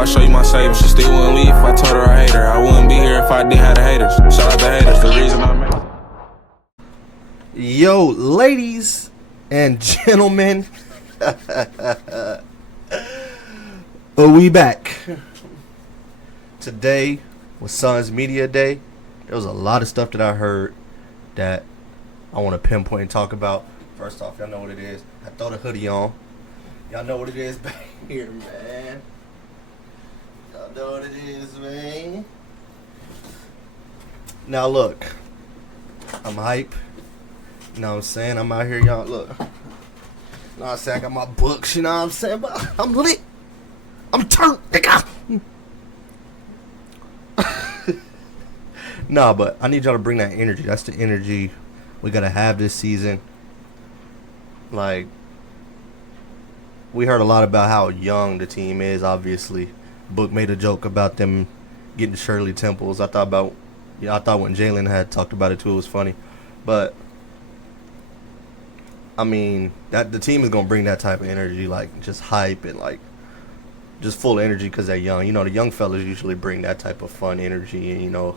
I show you my savings. She still wouldn't leave if I told her I hate her. I wouldn't be here if I didn't have the haters. Shout out the haters, the reason I made it. Yo, ladies and gentlemen, we back. Today was Suns Media Day. There was a lot of stuff that I heard that I want to pinpoint and talk about. First off, y'all know what it is. I throw the hoodie on. Y'all know what it is back here, man. Y'all know what it is, man. Now look, I'm hype. You know what I'm saying? I'm out here, y'all. Look. You know what I'm saying? I got my books, you know what I'm saying? But I'm lit. I'm turned, nigga. Nah, but I need y'all to bring that energy. That's the energy we got to have this season. Like, we heard a lot about how young the team is, obviously. Book made a joke about them getting Shirley Temples. I thought when Jalen had talked about it too, it was funny. But I mean, that the team is gonna bring that type of energy, like just hype and like just full energy because they're young. You know, the young fellas usually bring that type of fun energy, and you know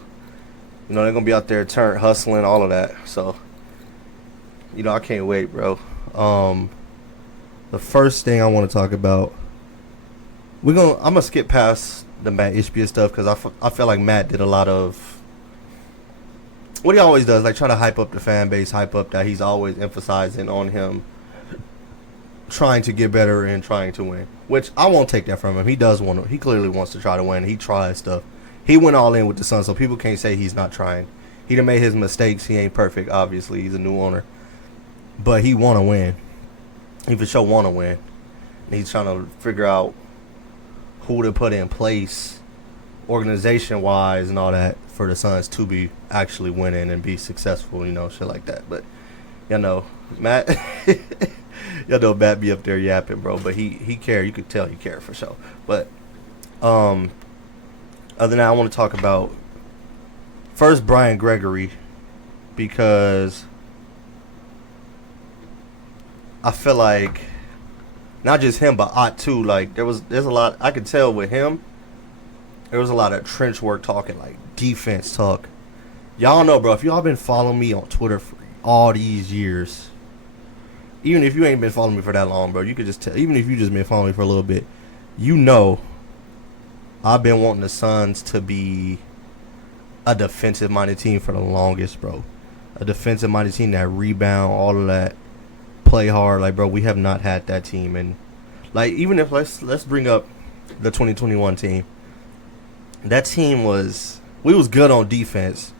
they're gonna be out there hustling, all of that. So, you know, I can't wait, bro. The first thing I want to talk about, I'm gonna skip past the Matt Ishbia stuff because I feel like Matt did a lot of what he always does, like try to hype up the fan base, hype up that he's always emphasizing on him trying to get better and trying to win, which I won't take that from him. He clearly wants to try to win. He tries stuff. He went all in with the Suns, so people can't say he's not trying. He done made his mistakes. He ain't perfect, obviously. He's a new owner. But he want to win. He for sure want to win. And he's trying to figure out who to put in place organization-wise and all that for the Suns to be actually winning and be successful, you know, shit like that. But, you know, Matt, y'all know Matt be up there yapping, bro. But he care. You could tell he care for sure. But, other than that, I want to talk about first Brian Gregory, because I feel like not just him, but Ott too. Like there's a lot I could tell with him. There was a lot of trench work talking, like defense talk. Y'all know, bro. If y'all been following me on Twitter for all these years, even if you ain't been following me for that long, bro, you could just tell. Even if you just been following me for a little bit, you know, I've been wanting the Suns to be a defensive-minded team for the longest, bro. A defensive-minded team that rebound, all of that, play hard. Like, bro, we have not had that team. And, like, even if let's bring up the 2021 team. That team we was good on defense,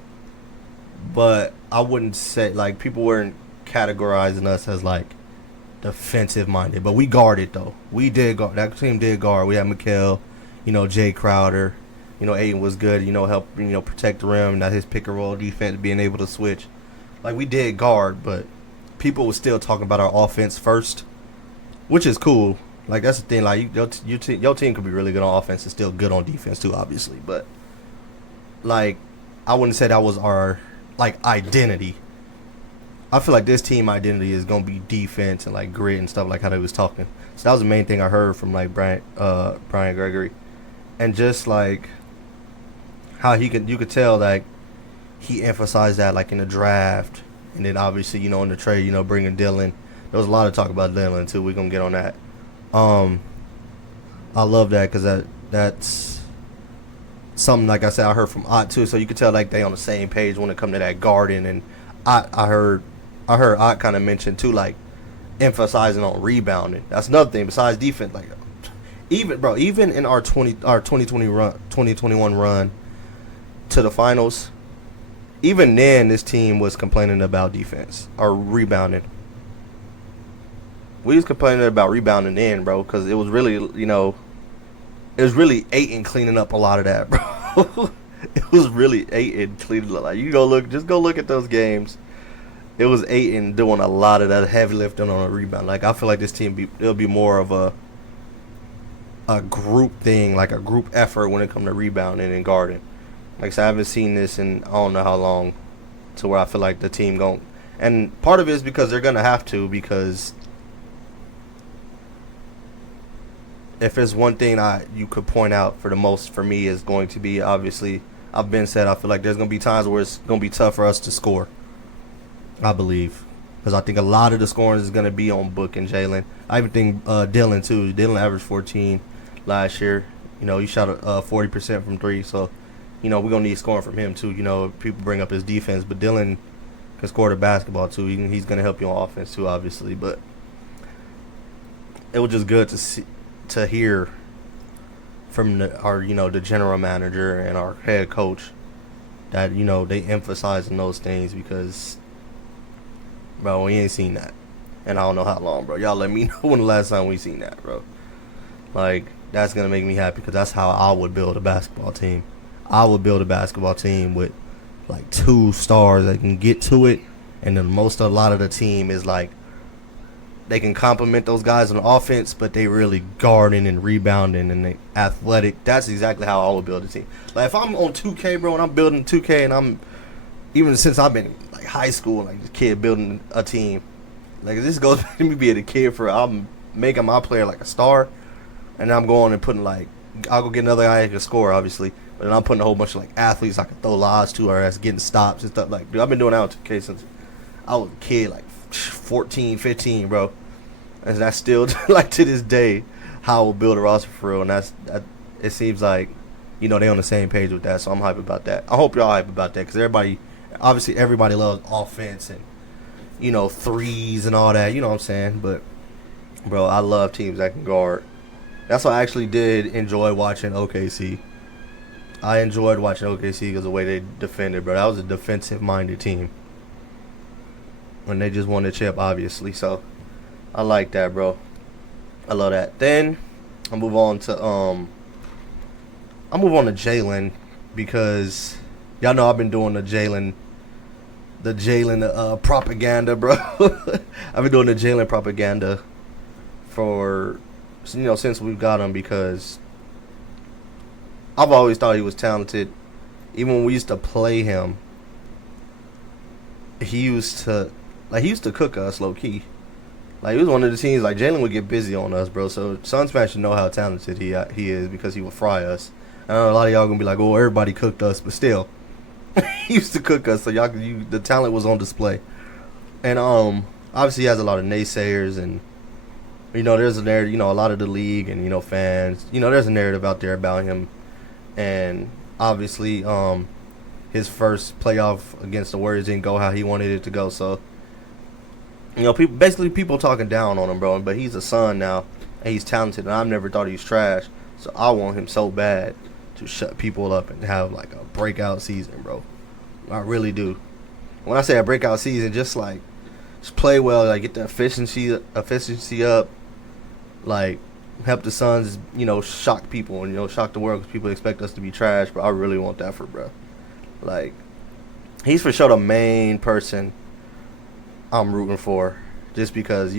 but I wouldn't say, like, people weren't categorizing us as, like, defensive-minded. But we guarded, though. We did guard. That team did guard. We had Mikal, you know, Jay Crowder. You know, Aiden was good, you know, help, you know, protect the rim, not his pick-and-roll defense, being able to switch. Like, we did guard, but people were still talking about our offense first, which is cool. Like, that's the thing. Like, your team could be really good on offense and still good on defense, too, obviously. But, like, I wouldn't say that was our, like, identity. I feel like this team identity is going to be defense and, like, grit and stuff, like how they was talking. So that was the main thing I heard from, like, Brian Gregory. And just, like, how you could tell, like, he emphasized that, like, in the draft. And then, obviously, you know, in the trade, you know, bringing Dylan. There was a lot of talk about Dylan, too. We're going to get on that. I love that because that's something, like I said, I heard from Ott, too. So you could tell, like, they on the same page when it come to that guarding. And I heard Ott kind of mention, too, like, emphasizing on rebounding. That's another thing besides defense. Like, even in our 2021 run to the finals, even then, this team was complaining about defense or rebounding. We was complaining about rebounding then, bro, because it was really, you know, it was really Ayton cleaning up a lot of that, bro. It was really Ayton cleaning up. Like, just go look at those games. It was Ayton doing a lot of that heavy lifting on a rebound. Like, I feel like this team it'll be more of a group thing, like a group effort when it comes to rebounding and guarding. Like I said, I haven't seen this in I don't know how long, to where I feel like the team gon'. And part of it is because they're gonna have to, because if there's one thing you could point out for the most for me is going to be, obviously, I've been said I feel like there's gonna be times where it's gonna be tough for us to score. I believe, because I think a lot of the scoring is gonna be on Book and Jalen. I even think Dylan too. Dylan averaged 14 last year. You know, he shot 40% from three, so you know we're gonna need scoring from him too. You know, people bring up his defense, but Dylan can score the basketball too. He's gonna help you on offense too, obviously. But it was just good to hear from the general manager and our head coach that they emphasizing those things, because bro, we ain't seen that and I don't know how long, bro. Y'all let me know when the last time we seen that, bro. Like, that's gonna make me happy, because that's how I would build a basketball team. I would build a basketball team with like 2 stars that can get to it, and then a lot of the team is like they can complement those guys on offense, but they really guarding and rebounding and they athletic. That's exactly how I would build a team. Like, if I'm on 2K, bro, and I'm building 2K, and I'm, even since I've been like high school, like this kid building a team, like this goes back to me being a kid. I'm making my player like a star, and I'm going and putting like, I'll go get another guy that can score, obviously, but then I'm putting a whole bunch of like athletes I can throw lobs to, or that's getting stops and stuff. Like, dude, I've been doing that on 2K since I was a kid, like 14, 15, bro. And that's still, like, to this day, how I will build a roster for real. And it seems like, they on the same page with that. So I'm hype about that. I hope y'all hype about that, because everybody loves offense and, threes and all that. You know what I'm saying? But, bro, I love teams that can guard. That's why I actually did enjoy watching OKC. I enjoyed watching OKC because of the way they defended, bro. That was a defensive-minded team. And they just won the chip, obviously. So I like that, bro. I love that. Then I'll move on to Jalen, because y'all know I've been doing the Jalen propaganda, bro. I've been doing the Jalen propaganda for since we've got him, because I've always thought he was talented. Even when we used to play him, he used to cook us low key. Like, he was one of the teams, like, Jalen would get busy on us, bro. So Suns fans should know how talented he is, because he would fry us. I know a lot of y'all gonna be like, oh, everybody cooked us, but still, he used to cook us. So the talent was on display. And obviously he has a lot of naysayers, and there's a narrative, a lot of the league and fans, there's a narrative out there about him. And obviously his first playoff against the Warriors didn't go how he wanted it to go. So people talking down on him, bro. But he's a Sun now, and he's talented, and I've never thought he was trash. So I want him so bad to shut people up and have like a breakout season, bro. I really do. When I say a breakout season, just play well, like get the efficiency up, like help the Suns, shock people and shock the world, because people expect us to be trash. But I really want that for bro. Like, he's for sure the main person I'm rooting for, just because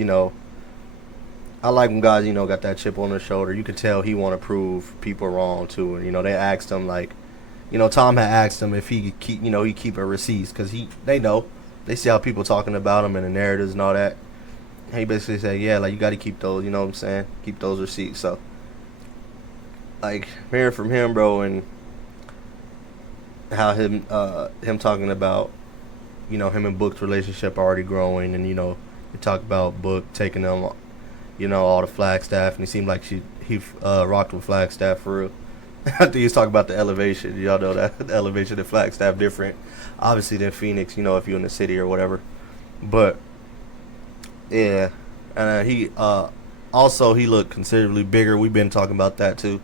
I like when guys got that chip on their shoulder. You could tell he want to prove people wrong too. And they asked him, like, Tom had asked him if he could keep a receipts, because they see how people talking about him and the narratives and all that. And he basically said, yeah, like, you got to keep those, you know what I'm saying, keep those receipts. So like, hearing from him, bro, and how him talking about him and Book's relationship already growing, and they talk about Book taking them, all the Flagstaff, and he seemed like he rocked with Flagstaff for real. I think he was talking about the elevation. Y'all know that the elevation at Flagstaff different, obviously, than Phoenix. If you're in the city or whatever. But yeah, and he looked considerably bigger. We've been talking about that too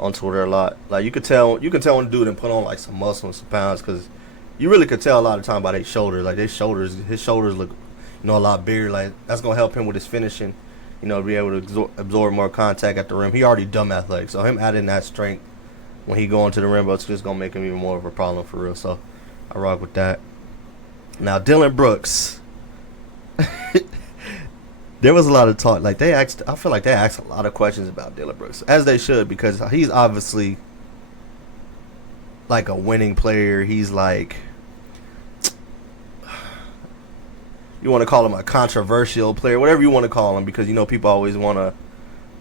on Twitter a lot. Like, you can tell when the dude and put on like some muscle and some pounds, because you really could tell a lot of time by their shoulders. Like, his shoulders look, a lot bigger. Like, that's gonna help him with his finishing. Be able to absorb more contact at the rim. He already dumb athletic, so him adding that strength when he going to the rim, it's just gonna make him even more of a problem for real. So I rock with that. Now, Dylan Brooks. There was a lot of talk. Like, I feel like they asked a lot of questions about Dylan Brooks, as they should, because he's obviously like a winning player. He's like, you want to call him a controversial player, whatever you want to call him, because people always want to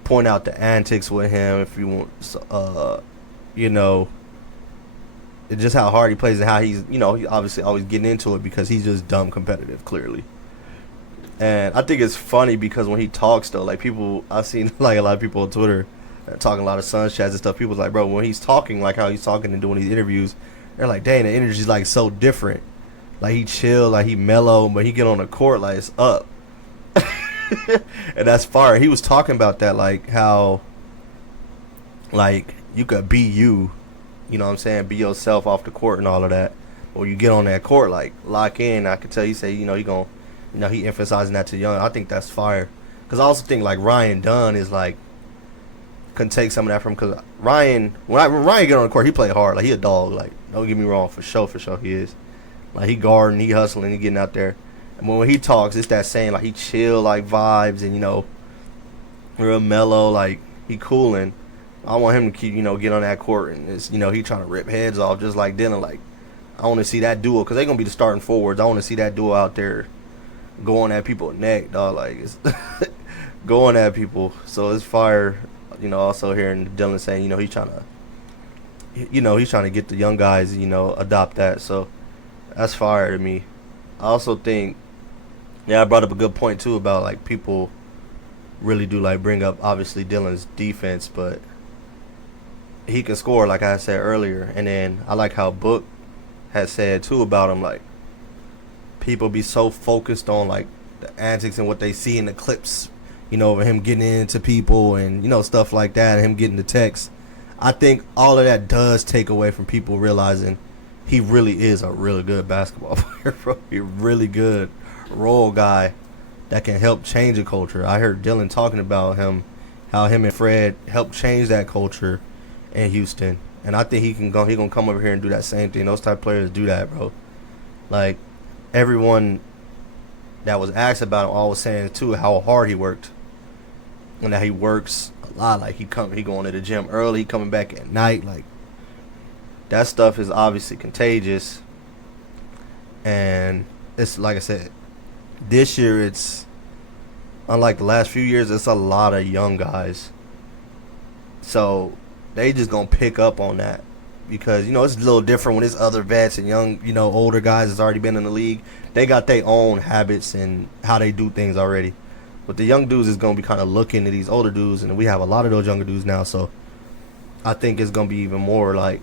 point out the antics with him if you want, you know, just how hard he plays and how he's, you know, he obviously always getting into it because he's just dumb competitive, clearly. And I think it's funny because when he talks, though, like people, I've seen like a lot of people on Twitter talking a lot of Suns chats and stuff. People's like, bro, when he's talking, like how he's talking and doing these interviews, they're like, dang, the energy's like so different. Like he chill, like he mellow, but he get on the court like it's up. And that's fire. He was talking about that, like how, like you could be you know what I'm saying, be yourself off the court and all of that. Or you get on that court, like lock in. I could tell you say, you know, he emphasizing that to young. I think that's fire. Cause I also think like Ryan Dunn is like can take some of that from. Cause Ryan, when Ryan get on the court, he play hard. Like he a dog. Like don't get me wrong, for sure he is. Like he guarding, he hustling, he getting out there. And when he talks, it's that same like he chill like vibes and you know, real mellow, like he cooling. I want him to keep, you know, get on that court and it's, you know, he trying to rip heads off just like Dylan. Like I want to see that duo because they're gonna be the starting forwards. I want to see that duo out there going at people's neck, dog. Like it's going at people. So it's fire. You know, also hearing Dylan saying, you know, he's trying to get the young guys, you know, adopt that. So that's fire to me. I also think, yeah, I brought up a good point too about like people really do like bring up obviously Dylan's defense, but he can score like I said earlier. And then I like how Book has said too about him, like people be so focused on like the antics and what they see in the clips, you know, of him getting into people and, you know, stuff like that, and him getting the text. I think all of that does take away from people realizing he really is a really good basketball player, bro. He's a really good role guy that can help change a culture. I heard Dylan talking about him, how him and Fred helped change that culture in Houston. And I think he gonna come over here and do that same thing. Those type of players do that, bro. Like everyone that was asked about him all was saying too how hard he worked. And that he works a lot. Like he going to the gym early, coming back at night. Like that stuff is obviously contagious. And it's like I said, this year it's unlike the last few years. It's a lot of young guys, so they just gonna pick up on that because you know it's a little different when it's other vets and young, you know, older guys that's already been in the league. They got their own habits and how they do things already. But the young dudes is going to be kind of looking at these older dudes, and we have a lot of those younger dudes now, so I think it's going to be even more, like,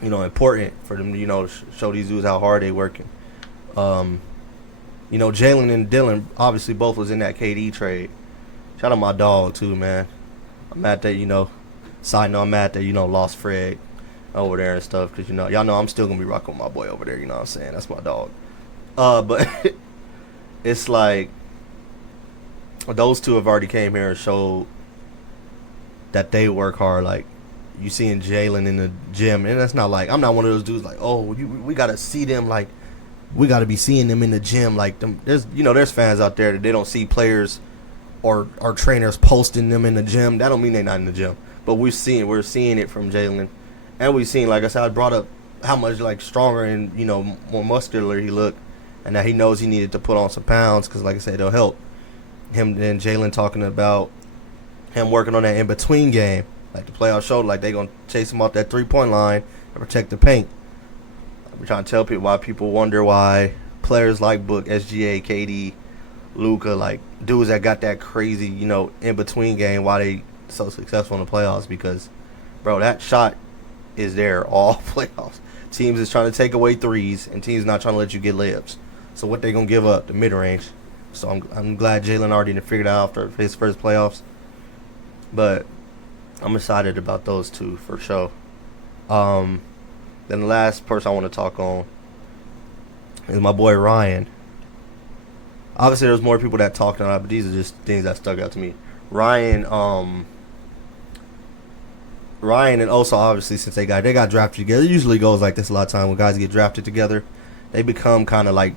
you know, important for them to, you know, show these dudes how hard they working. You know, Jalen and Dylan obviously both was in that KD trade. Shout out my dog, too, man. I'm mad that, you know, side note, I'm mad that, you know, lost Fred over there and stuff, because, you know, y'all know I'm still going to be rocking with my boy over there, you know what I'm saying? That's my dog. But it's like, those two have already came here and showed that they work hard. Like you seeing Jalen in the gym, and that's not like I'm not one of those dudes like, oh, we gotta see them, like we gotta be seeing them in the gym. Like them, there's fans out there that they don't see players or trainers posting them in the gym. That don't mean they're not in the gym, but we're seeing it from Jalen, and we've seen, like I said, I brought up how much like stronger and, you know, more muscular he looked, and that he knows he needed to put on some pounds because, like I said, it'll help. Him and Jalen talking about him working on that in-between game. Like the playoff showed, like they going to chase him off that three-point line and protect the paint. We're trying to tell people why people wonder why players like Book, SGA, KD, Luka, like dudes that got that crazy, you know, in-between game, why they so successful in the playoffs. Because, bro, that shot is there all playoffs. Teams is trying to take away threes, and teams not trying to let you get layups. So what they going to give up? The mid-range. So I'm glad Jalen already figured it out after his first playoffs. But I'm excited about those two for sure. Then the last person I want to talk on is my boy Ryan. Obviously, there's more people that talked on it, but these are just things that stuck out to me. Ryan and also obviously since they got drafted together, it usually goes like this a lot of time when guys get drafted together. They become kind of like,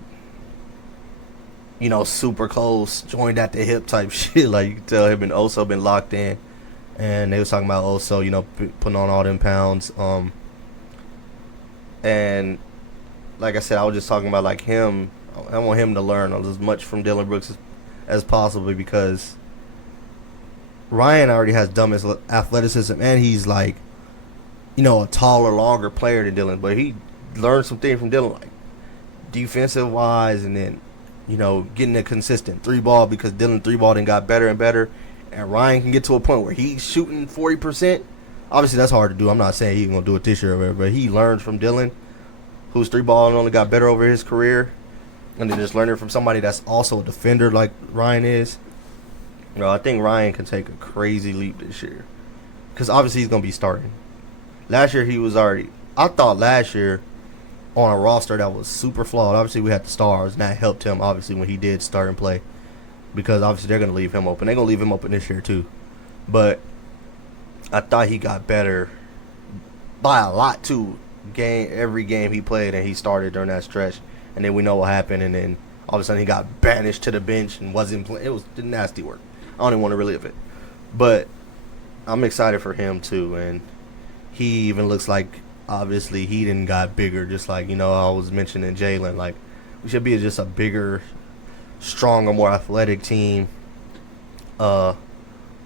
you know, super close, joined at the hip type shit. Like you can tell him and Oso been locked in, and they was talking about Oso, you know, putting on all them pounds. And like I said, I was just talking about like him. I want him to learn as much from Dylan Brooks as possible because Ryan already has dumb athleticism, and he's like, you know, a taller, longer player than Dylan. But he learned some things from Dylan, like defensive wise, and then, you know, getting a consistent 3-ball, because Dylan 3-ball then got better and better, and Ryan can get to a point where he's shooting 40%. Obviously, that's hard to do. I'm not saying he's gonna do it this year or whatever, but he learns from Dylan, who's 3-ball and only got better over his career, and then just learning from somebody that's also a defender like Ryan is. You know, I think Ryan can take a crazy leap this year, because obviously he's gonna be starting. Last year he was already. I thought last year on a roster that was super flawed. Obviously we had the stars, and that helped him obviously when he did start and play, because obviously they're gonna leave him open. They're gonna leave him open this year too, but I thought he got better by a lot too. Every game he played and he started during that stretch, and then we know what happened, and then all of a sudden he got banished to the bench and wasn't playing. It was nasty work. I don't even want to relive it, but I'm excited for him too, and he even looks like obviously he didn't got bigger, just like, you know, I was mentioning Jalen. Like, we should be just a bigger, stronger, more athletic team. All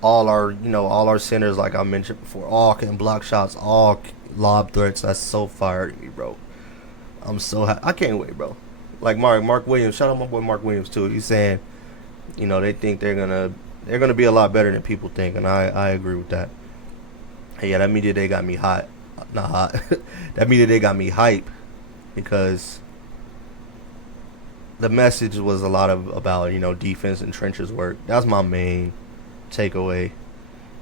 our centers, like I mentioned before, all can block shots, all lob threats. That's so fire to me, bro. I'm so I can't wait, bro. Like Mark Williams, shout out my boy Mark Williams too. He's saying, you know, they think they're gonna be a lot better than people think, and I agree with that. Hey, yeah, that media day got me hot. Not hot. That media day got me hype, because the message was a lot about, you know, defense and trenches work. That's my main takeaway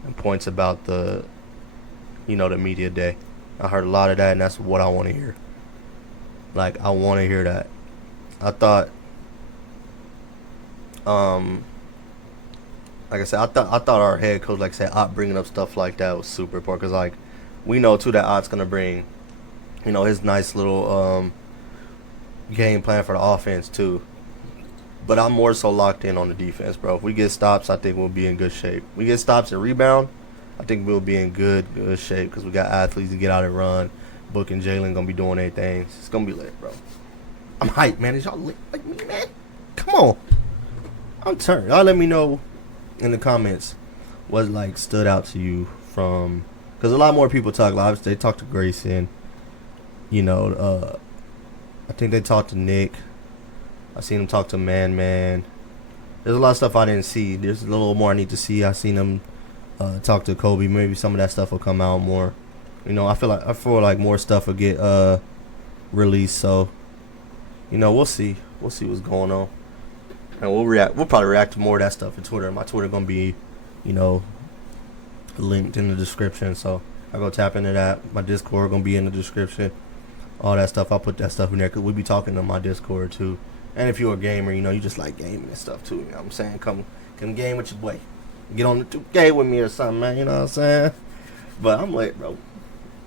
and points about the media day. I heard a lot of that, and that's what I want to hear. Like, I want to hear that. I thought, like I said, I thought our head coach, like I said, Ott bringing up stuff like that was super important, because like we know too that Ott's gonna bring, you know, his nice little game plan for the offense too. But I'm more so locked in on the defense, bro. If we get stops, I think we'll be in good shape. We get stops and rebound, I think we'll be in good shape, because we got athletes to get out and run. Book and Jalen gonna be doing their things. It's gonna be lit, bro. I'm hyped, man. Is y'all lit like me, man? Come on. I'm turned. Y'all let me know in the comments what like stood out to you from, because a lot more people talk. Obviously, they talked to Grayson. You know, I think they talked to Nick. I seen him talk to Man. There's a lot of stuff I didn't see. There's a little more I need to see. I seen him talk to Kobe. Maybe some of that stuff will come out more. You know, I feel like more stuff will get released. So, you know, we'll see. We'll see what's going on, and we'll probably react to more of that stuff in Twitter. My Twitter gonna be, you know, linked in the description. So I go tap into that. My Discord gonna be in the description. All that stuff, I'll put that stuff in there, because we'll be talking to my Discord too. And if you're a gamer, you know, you just like gaming and stuff too. You know what I'm saying? Come game with your boy. Get on the 2K with me or something, man. You know what I'm saying? But I'm late, bro.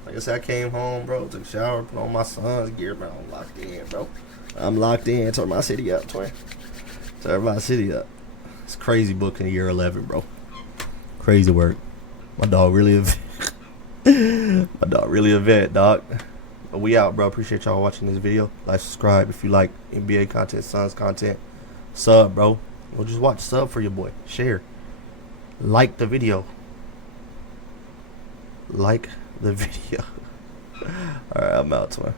Like I said, I came home, bro. Took a shower, put on my son's gear, bro. I'm locked in, bro. I'm locked in. Turn my city up, twin. Turn my city up. It's crazy booking year 11, bro. Crazy work. My dog really a vet, dog. But we out, bro. Appreciate y'all watching this video. Like, subscribe if you like NBA content, Suns content. Sub, bro. We'll just watch. Sub for your boy. Share. Like the video. Like the video. Alright, I'm out, twin.